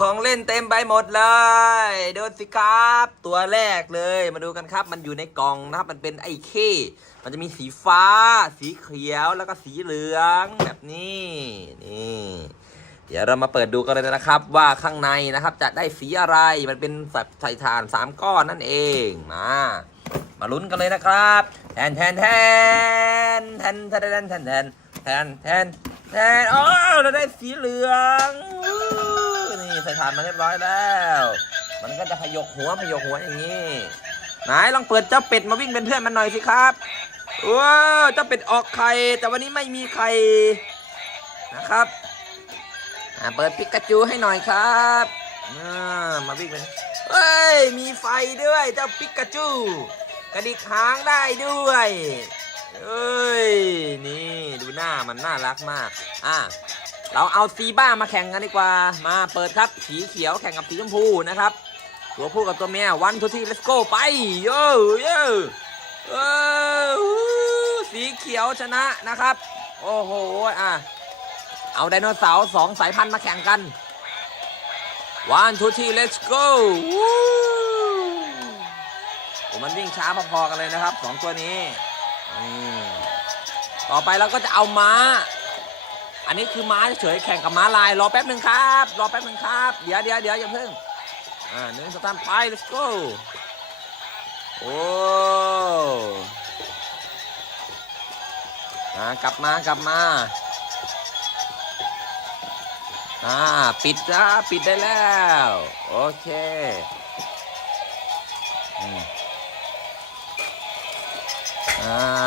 ของเล่นเต็มไปหมดเลยดูสิครับ ตัวแรกเลย มาดูกันครับ มันอยู่ในกล่องนะครับ มันเป็นไอ้เข้ มันจะมีสีฟ้า สีเขียว แล้วก็สีเหลืองแบบนี้ นี่ เดี๋ยวเรามาเปิดดูกันเลยนะครับ ว่าข้างในนะครับ จะได้สีอะไร มันเป็นแบบใส่ถ่านสามก้อนนั่นเอง มา มาลุ้นกันเลยนะครับแทนแทนแทนแทนแทนแทนแทนแทนแทนแทนโอ้เราได้สีเหลือง ใส่ถ่านมาเรียบร้อยแล้ว มันก็จะพยกหัวพยกหัวอย่างนี้ไหนลองเปิดเจ้าเป็ดมาวิ่งเป็นเพื่อนมันหน่อยสิครับว้าวเจ้าเป็ดออกไข่แต่วันนี้ไม่มีไข่นะครับอ่าเปิดปิกาจูให้หน่อยครับมาวิ่งเป็นเฮ้ยมีไฟด้วยเจ้าปิกาจูกระดิกหางได้ด้วยเอ้ย นี่ ดูหน้ามันน่ารักมาก อะ เราเอาซีบ้ามาแข่งกันดีกว่า มาเปิดครับ สีเขียวแข่งกับสีชมพูนะครับ ตัวผู้กับตัวเมียวันทุที่ let's go ไปโย่โย่เออสีเขียวชนะนะครับ โอ้โห อะ เอาไดโนเสาร์สองสายพันธุ์มาแข่งกัน one two three let's go วู้โอ้มันวิ่งช้าพอๆกันเลยนะครับสองตัวนี้ ต่อไปเราก็จะเอาม้า อันนี้คือม้าเฉยแข่งกับม้าลาย รอแป๊บหนึ่งครับ รอแป๊บหนึ่งครับ เดี๋ยวเดี๋ยวเดี๋ยวอย่าเพิ่ง อ่าหนึ่งสองสามไป let's go โอ้อ่ากลับมากลับมา อ่า ปิดนะปิดได้แล้ว โอเคอ่า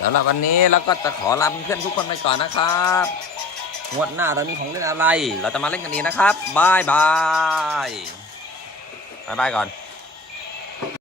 สำหรับวันนี้เราก็จะขอลาเพื่อนทุกคนไปก่อนนะครับงวดหน้าเรามีของเล่นอะไร เราจะมาเล่นกันอีกนะครับบายบายบายบายก่อน